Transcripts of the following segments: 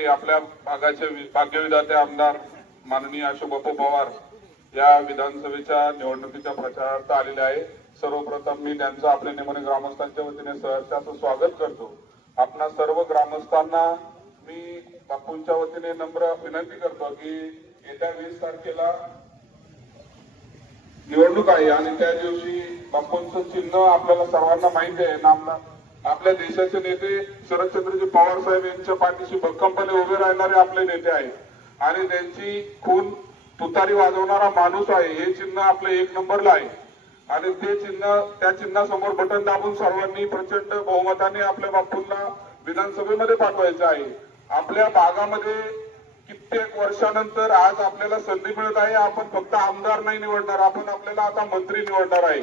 गावामध्ये आपल्या भागाचे भाग्यविधाते आमदार माननीय अशोक बापू पवार या विधानसभेच्या निवडणुकीच्या प्रचारार्थ आलेले आहे. सर्वप्रथम मी त्यांचं आपल्या निमोने ग्रामस्थांच्या वतीने सहर्षाचं स्वागत करतो. आपणा सर्व ग्रामस्थांना मी बापूंच्या वतीने नम्र विनंती करतो की येत्या वीस तारखेला निवडणूक आहे आणि त्या दिवशी बापूंचं चिन्ह आपल्याला सर्वांना माहिती आहे. नामदार आपल्या देशाचे नेते शरदचंद्रजी पवार साहेब यांच्या पाठीशी भक्कमपणे उभे राहणारे आपले नेते आहेत. आणि त्यांची खून तुतारी वाजवणारा माणूस आहे हे चिन्ह आपलं एक नंबरला आहे. आणि ते चिन्ह त्या चिन्हासमोर बटन दाबून सर्वांनी प्रचंड बहुमताने आपल्या बापूंना विधानसभेमध्ये पाठवायचं आहे. आपल्या भागामध्ये कित्येक वर्षानंतर आज आपल्याला संधी मिळत आहे आपण फक्त आमदार नाही निवडणार आपण आपल्याला आता मंत्री निवडणार आहे.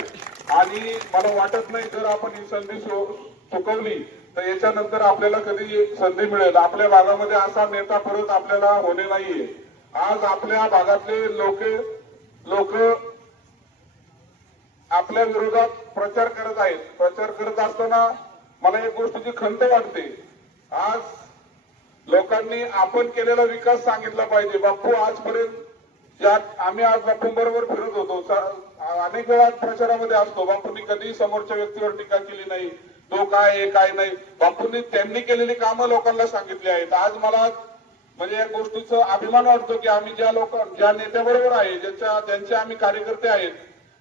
आणि मला वाटत नाही जर आपण ही संधी सो- चुकवली तर याच्यानंतर आपल्याला कधी संधी मिळेल? आपल्या भागामध्ये असा नेता परत आपल्याला होणे नाहीये. आज आपल्या भागातले लोक लोक आपल्या विरोधात प्रचार करत आहेत. प्रचार करत असताना मला एक गोष्टीची खंत वाटते. आज लोकांनी आपण केलेला विकास सांगितला पाहिजे. बाप्पू आजपर्यंत ज्या आम्ही आज बापू बरोबर फिरत होतो अनेक वेळा प्रचारामध्ये असतो. बापूंनी कधी समोरच्या व्यक्तीवर टीका केली नाही. तो काय आहे काय नाही. बापूंनी त्यांनी केलेली कामं लोकांना सांगितली आहेत. आज मला म्हणजे या गोष्टीचा अभिमान वाटतो की आम्ही ज्या लोक ज्या नेत्याबरोबर आहे ज्यांच्या ज्यांचे आम्ही कार्यकर्ते आहेत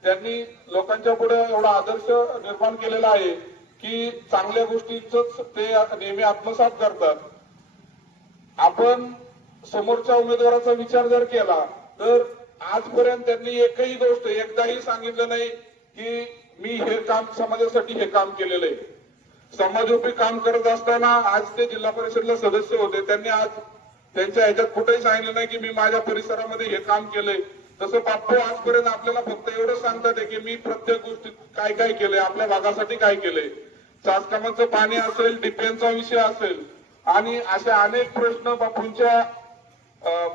त्यांनी लोकांच्या पुढे एवढा आदर्श निर्माण केलेला आहे की चांगल्या गोष्टीच ते नेहमी आत्मसात करतात. आपण समोरच्या उमेदवाराचा विचार जर केला तर आजपर्यंत त्यांनी एकही गोष्ट एकदाही सांगितलं नाही की मी हे काम समाजासाठी हे काम केलेलं आहे. समाजोपी काम करत असताना आज ते जिल्हा परिषदला सदस्य होते. त्यांनी आज त्यांच्या ह्याच्यात कुठेही सांगितलं नाही की मी माझ्या परिसरामध्ये हे काम केलंय. तसं बाप्पू आजपर्यंत आपल्याला फक्त एवढंच सांगतात की मी प्रत्येक गोष्टीत काय काय केलंय आपल्या भागासाठी काय केलंय. चाचकामाचं पाणी असेल डिपेनचा विषय असेल आणि असे अनेक प्रश्न बापूंच्या अं,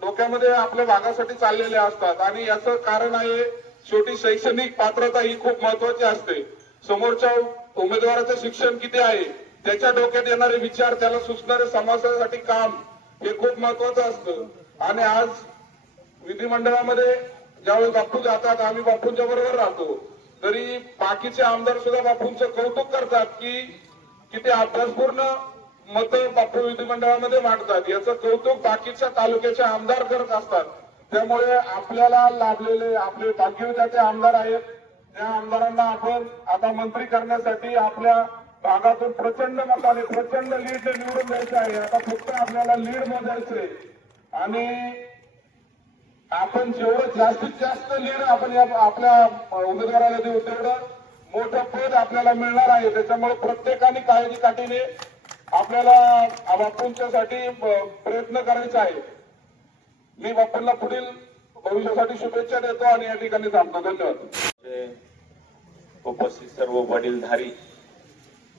डोक्यामध्ये आपल्या भागासाठी चाललेले असतात. आणि याचं कारण आहे शेवटी शैक्षणिक पात्रता ही खूप महत्वाची असते. समोरच्या उमेदवाराचं शिक्षण किती आहे त्याच्या डोक्यात येणारे विचार त्याला सुचणारे समाजासाठी काम हे खूप महत्वाचं असतं. आणि आज विधिमंडळामध्ये ज्यावेळी बापू जातात आम्ही बापूंच्या बरोबर राहतो. तरी बाकीचे आमदार सुद्धा बापूंचं कौतुक करतात की किती अभ्यासपूर्ण मत बापू विधिमंडळामध्ये मांडतात. याचं कौतुक बाकीच्या तालुक्याचे आमदार करत असतात. त्यामुळे आपल्याला लाभलेले आपले भाग्यविधाते आमदार आहेत. त्या आमदारांना आपण आता मंत्री करण्यासाठी आपल्या भागातून प्रचंड मताने प्रचंड लीड निवडून द्यायचे आहे. आता फक्त आपल्याला लीड मोजायचे आणि आपण जेवढं जास्तीत जास्त लीड आपण आपल्या उमेदवाराला देऊ तेवढं मोठं पद आपल्याला मिळणार आहे. त्याच्यामुळे प्रत्येकाने काळजी काठीने आपल्याला बापूंच्यासाठी प्रयत्न करायचा आहे. मी बापूंना पुढील भविष्यासाठी शुभेच्छा देतो आणि या ठिकाणी थांबतो. धन्यवाद. उपस्थित सर्व वडीलधारी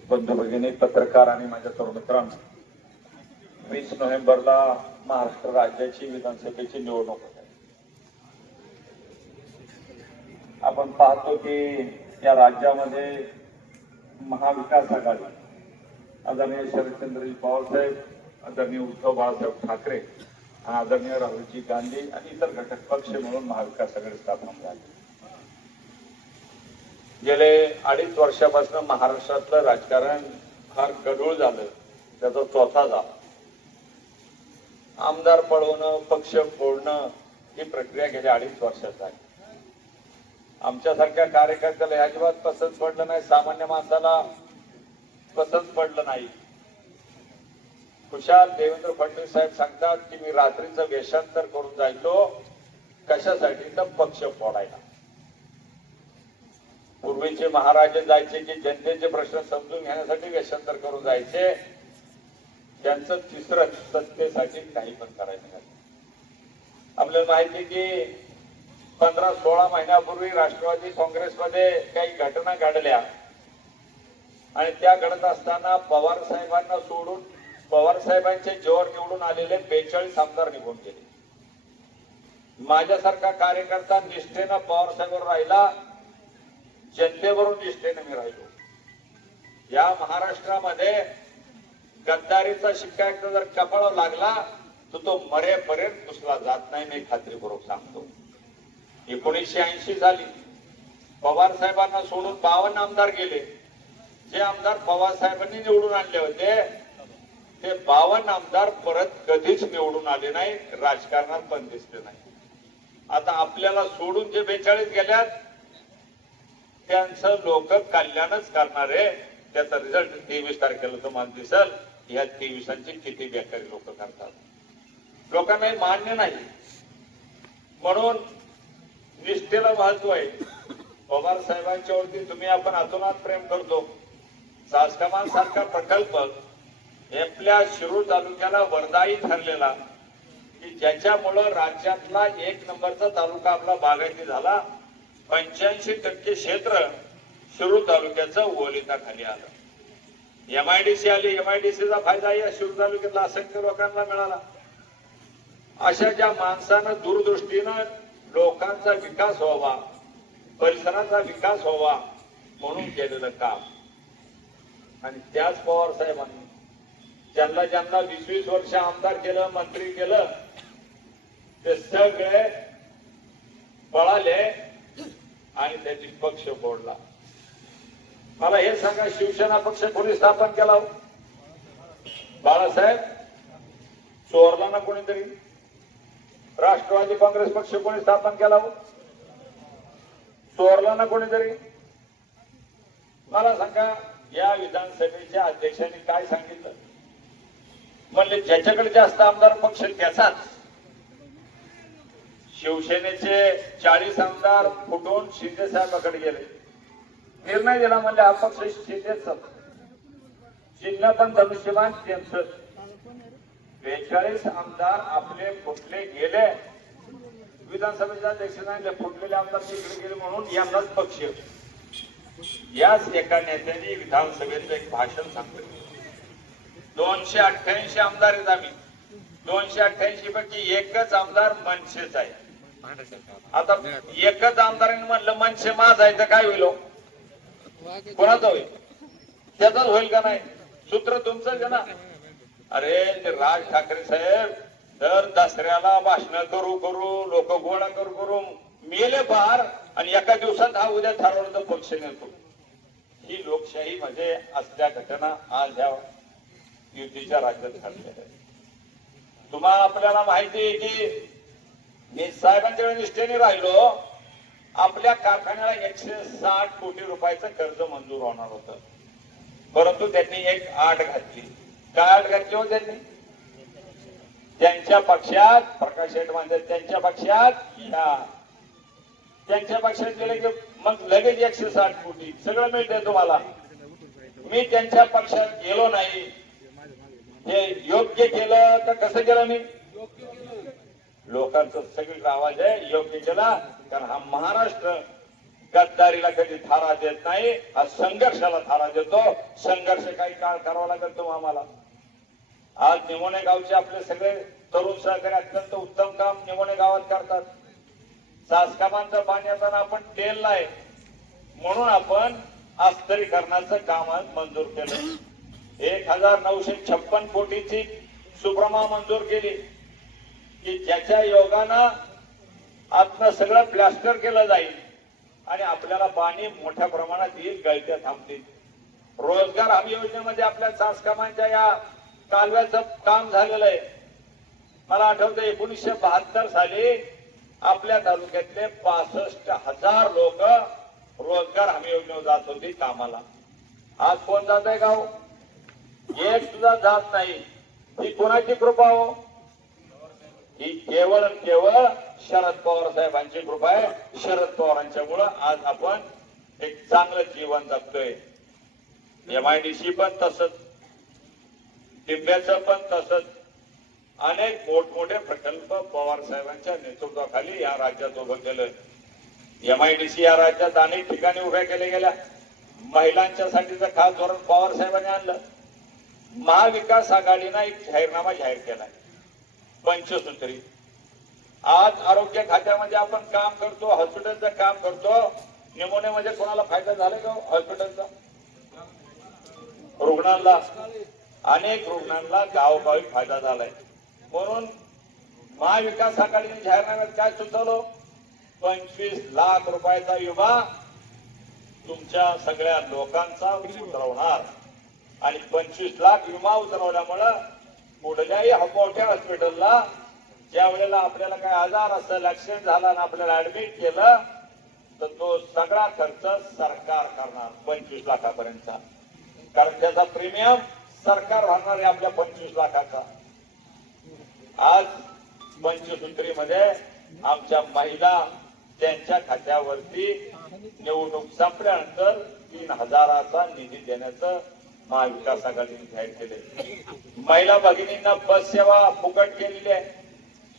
बंधू भगिनी पत्रकार आणि माझ्या तरुण मित्रांनो वीस नोव्हेंबरला महाराष्ट्र राज्याची विधानसभेची निवडणूक होते. आपण पाहतो की या राज्यामध्ये महाविकास आघाडी आदरणीय शरदचंद्रजी पवारसाहेब आदरणीय उद्धव बाळासाहेब ठाकरे आदरणीय राहुलजी गांधी आणि इतर घटक पक्ष म्हणून महाविकास आघाडी स्थापन झाली. गेले अडीच वर्षापासून महाराष्ट्रातलं राजकारण फार गढूळ झालं. त्याचा चौथा झाला. आमदार पळवणं पक्ष फोडणं ही प्रक्रिया गेल्या अडीच वर्षात झाली. आमच्यासारख्या कार्यकर्त्याला अजिबात पसंत पडलं नाही. सामान्य माणसाला पसंत पडलं नाही. खुशाल देवेंद्र फडणवीस साहेब सांगतात की मी रात्रीचं वेषांतर करून जायचो. कशासाठी? तर पक्ष फोडायला. पूर्वीचे महाराजे जायचे की जनतेचे प्रश्न समजून घेण्यासाठी वेषांतर करून जायचे. त्यांचं तिसरं सत्तेसाठी काही पण करायचं नाही. आपल्याला माहिती की पंधरा सोळा महिन्यापूर्वी राष्ट्रवादी काँग्रेसमध्ये काही घटना घडल्या. आणि त्या घडत असताना पवार साहेबांना सोडून पवार साहेबांचे जोर निवडून आलेले बेचाळीस आमदार निघून गेले. माझ्यासारखा कार्यकर्ता निष्ठेनं पवार साहेबांवर राहिला. जनतेवरून निष्ठेने मी राहिलो. या महाराष्ट्रामध्ये गद्दारीचा शिक्का एकदा जर कपाळ लागला तर तो मरेपर्यंत पुसला जात नाही मी खात्रीपूर्वक सांगतो. एकोणीसशे ऐंशी झाली पवार साहेबांना सोडून बावन्न आमदार गेले. जे आमदार पवार साहेबांनी निवडून आणले होते ते बावन्न आमदार परत कधीच निवडून आले नाही राजकारणात पण दिसले नाही आता आपल्याला सोडून जे बेचाळीस गेल्यात त्यांचं लोक कल्याणच करणार. आहे त्याचा रिझल्ट तेवीस तारखेला तुम्हाला दिसल. या तेवीसांची किती बेकारी लोक करतात. लोकांना हे मान्य नाही. म्हणून निष्ठेला महत्त्व आहे. पवार साहेबांच्या वरती तुम्ही आपण अतोनात प्रेम करतो. सासकमान सारखा प्रकल्प आपल्या शिरूर तालुक्याला वरदायी ठरलेला की ज्याच्यामुळं राज्यातला एक नंबरचा तालुका आपला बागायती झाला. पंच्याऐंशी टक्के क्षेत्र शिरूर तालुक्याचं ओलिताखाली आलं. एमआयडीसी आली. एमआयडीसीचा फायदा या शिरूर तालुक्यातला असंख्य लोकांना मिळाला. अशा ज्या माणसानं दूरदृष्टीनं लोकांचा विकास व्हावा परिसराचा विकास व्हावा म्हणून केलेलं काम. आणि त्याच पवार साहेबांनी ज्यांना ज्यांना वीस वीस वर्ष आमदार केलं मंत्री केलं ते सगळे पळाले आणि त्याची पक्ष फोडला मला हे सांगा शिवसेना पक्ष कोणी स्थापन केला हो? बाळासाहेब चोरला ना कोणीतरी? राष्ट्रवादी काँग्रेस पक्ष कोणी स्थापन केला हो? चोरला ना कोणीतरी? मला सांगा या विधानसभेच्या अध्यक्षांनी काय सांगितलं? म्हणले ज्याच्याकडे जास्त आमदार पक्ष त्याचाच. शिवसेनेचे चाळीस आमदार फुटून शिंदे साहेबाकडे गेले. निर्णय दिला म्हणजे अपक्ष पक्ष शिंदेच चिन्ह पण धनुष्यमान त्यांचं. बेचाळीस आमदार आपले फुटले गेले. विधानसभेच्या अध्यक्षांना फुटलेले आमदार तिकडे गेले म्हणून यांनाच पक्ष. याच एका नेत्याने विधानसभेचं एक भाषण सांगितलं. दोनशे अठ्ठ्याऐंशी आमदार आहेत आम्ही. दोनशे अठ्ठ्याऐंशी पैकी एकच आमदार मनसेच आहे. आता एकच आमदारांनी म्हणलं मनसे माझा आहे तर काय होईल कोणाचा कोणाचं होईल? त्याचाच होईल का नाही? सूत्र तुमचंच ना? अरे राज ठाकरे साहेब दर दसऱ्याला भाषण करू करू लोक गोळा करू करू मेले पार आणि एका दिवसात हा उद्या ठरवलं तर पक्ष नेतो. ही लोकशाही म्हणजे असल्या घटना आज ह्या युतीच्या राज्यात घडलेल्या तुम्हाला आपल्याला माहिती आहे की मी साहेबांच्या निष्ठेने राहिलो आपल्या कारखान्याला एकशे साठ कोटी रुपयाचं कर्ज मंजूर होणार होतं. परंतु त्यांनी एक आठ घातली. काय आठ घातली हो त्यांनी? त्यांच्या पक्षात प्रकाश शेठ म्हणतात त्यांच्या पक्षात या. त्यांच्या पक्षात गेले की मग लगेच एकशे साठ कोटी. सगळं मिळते तुम्हाला. मी त्यांच्या पक्षात गेलो नाही. हे योग्य केलं तर कसं केलं मी? लोकांचा सगळीकडे आवाज आहे योग्य केला कारण हा महाराष्ट्र गद्दारीला कधी थारा देत नाही हा संघर्षाला थारा देतो. संघर्ष काही काळ करावा लागेल तो आम्हाला. आज निमोणे गावचे आपले सगळे तरुण सहकारी अत्यंत उत्तम काम निमोणे गावात करतात. सासकामांचं पाणी असताना आपण तेल नाही. म्हणून आपण अस्तरीकरणाचं काम आज मंजूर केलं. एक हजार नऊशे छप्पन कोटीची सुप्रमा मंजूर केली. की ज्याच्या योगानं आतनं सगळं प्लास्टर केलं जाईल आणि आपल्याला पाणी मोठ्या प्रमाणात येईल गळत्या थांबतील. रोजगार हमी योजनेमध्ये आपल्या सासकामांच्या या कालव्याचं काम झालेलं आहे. मला आठवतं एकोणीसशे बहात्तर साली आपल्या तालुक्यातले पासष्ट हजार लोक रोजगार हमी योजनेवर जात होती कामाला. आज कोण जात आहे गाव? एक सुद्धा जात नाही. ही कोणाची कृपा हो? ही केवळ आणि केवळ शरद पवार साहेबांची कृपा आहे. शरद पवारांच्या मुळे आज आपण एक चांगलं जीवन जगतोय. एमआयडीसी पण तसंच. टिंब्याचं पण तसंच. अनेक मोठमोठे प्रकल्प पवार साहेबांच्या नेतृत्वाखाली या राज्यात उभं केलं. एमआयडीसी या राज्यात अनेक ठिकाणी उभ्या केल्या गेल्या. महिलांच्यासाठीचं खास धोरण पवार साहेबांनी आणलं. महाविकास आघाडीनं एक जाहीरनामा जाहीर केलाय पंचसूत्री आज आरोग्य खात्यामध्ये आपण काम करतो हॉस्पिटलचं काम करतो. निमोनियामध्ये कोणाला फायदा झाला का हो? हॉस्पिटलचा? रुग्णांना. अनेक रुग्णांना गावोगावी फायदा झालाय. म्हणून महाविकास आघाडीने जाहीरनाम्यात काय सुचवलं? पंचवीस लाख रुपयाचा विमा तुमच्या सगळ्या लोकांचा उतरवणार. आणि पंचवीस लाख विमा उतरवल्यामुळं कुठल्याही मोठ्या हॉस्पिटलला ज्या वेळेला आपल्याला काय आजार असेल ऍक्सिडेंट झाला आणि आपल्याला ऍडमिट केलं तर तो सगळा खर्च सरकार करणार पंचवीस लाखापर्यंतचा. कारण त्याचा प्रीमियम सरकार भरणार आहे आपल्या पंचवीस लाखाचा. आज पंचसूत्रीमध्ये आमच्या महिला त्यांच्या खात्यावरती निवडणूक संपल्यानंतर तीन हजाराचा निधी देण्याचं महाविकास आघाडीने जाहीर केले. महिला भगिनींना बस सेवा फुकट केलेली आहे.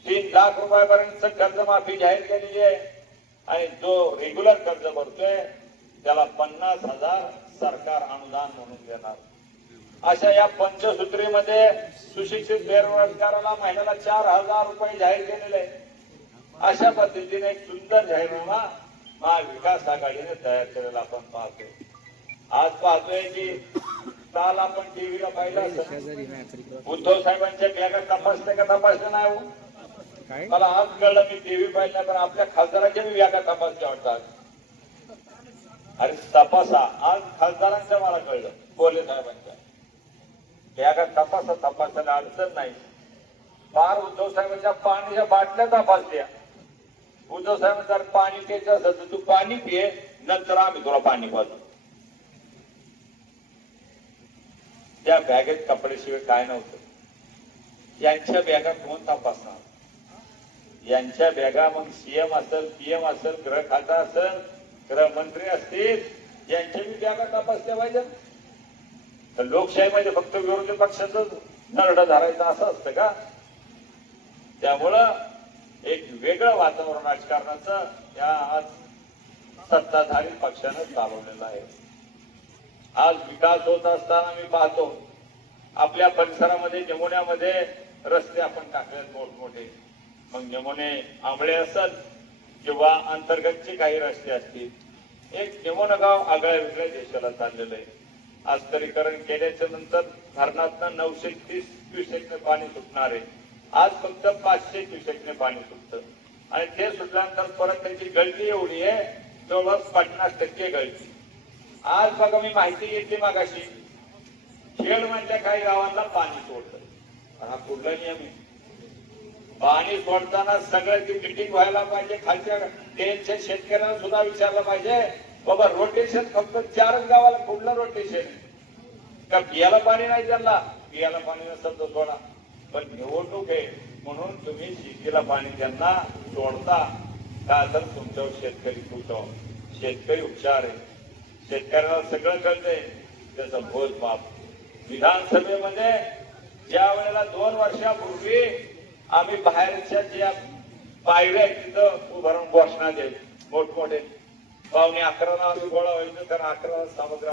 तीन लाख रुपयापर्यंत कर्जमाफी जाहीर केलेली आहे. आणि जो रेग्युलर कर्ज भरतोय त्याला पन्नास हजार सरकार अनुदान म्हणून देणार. अशा या पंचसूत्रीमध्ये सुशिक्षित बेरोजगाराला महिन्याला चार हजार रुपये जाहीर केलेले आहे. अशा पद्धतीने एक सुंदर जाहीरनामा महाविकास आघाडीने तयार केलेला आपण पाहतो आज पाहतोय की काल आपण टीव्हीला पाहिलं उद्धव साहेबांच्या बॅगा तपासल्या का तपासल्या नाही हो? मला आज कळलं मी टीव्ही पाहिला पण आपल्या खासदाराच्या मी बॅगा तपासल्या वाटतात. अरे तपासा. आज खासदारांच्या मला कळलं बोले साहेबांच्या. बॅगा तपासा तपासायला अडचण नाही. फार उद्धव साहेबांच्या पाण्याच्या बाटल्या तपासल्या. उद्धव साहेब जर पाणी प्यायचं असेल तर तू पाणी पिये नंतर आम्ही तुला पाणी पाजू. त्या बॅगेत कपड्याशिवाय काय नव्हतं. यांच्या बॅगा कोण तपासणार? यांच्या बॅगा मग सीएम असेल पीएम असेल गृह खाता असेल गृहमंत्री असतील यांच्या बी बॅगा तपासल्या पाहिजे तर लोकशाहीमध्ये फक्त विरोधी पक्षाचं नरड धरायचं असं असतं का? त्यामुळं एक वेगळं वातावरण राजकारणाचं या आज सत्ताधारी पक्षानं चालवलेलं आहे. आज विकास होत असताना मी पाहतो आपल्या परिसरामध्ये जमुन्यामध्ये रस्ते आपण टाकलेत मोठमोठे. मग जमुने आंबळे असत किंवा अंतर्गतचे काही रस्ते असतील एक निमोना गाव आगळ्या वेगळ्या देशाला चाललेलं आहे. आस्तरीकरण केल्याच्यानंतर धरणातनं नऊशे तीस क्युसेकने पाणी सुटणार आहे. आज फक्त पाचशे क्युसेकने पाणी सुटतं. आणि ते सुटल्यानंतर परत त्याची गळती एवढी आहे जवळपास पन्नास टक्के गळती. आज बघा मी माहिती घेतली मागाशी. खेड म्हटल्या काही गावांना पाणी सोडलं हा कुठला नियम आहे? पाणी सोडताना सगळ्याची मिटिंग व्हायला पाहिजे. खालच्या त्यांच्या शेतकऱ्यांना सुद्धा विचारलं पाहिजे बाबा रोटेशन फक्त चारच गावाला कुठलं रोटेशन का पियाला पाणी नाही त्यांना? पियाला पाणी नसेल तर सोडा. पण निवडणूक आहे म्हणून तुम्ही शेतीला पाणी त्यांना सोडता. का तर तुमच्यावर शेतकरी खुश शेतकरी उपचार आहे. शेतकऱ्याला सगळं कळतंय. त्याचा मोजमाप विधानसभेमध्ये ज्या वेळेला दोन वर्षापूर्वी आम्ही बाहेरच्या ज्या पायऱ्या आहेत तिथं उभारून घोषणा देत मोठमोठे. पावणे अकराला आम्ही गोळा व्हायचो तर अकरा सामग्री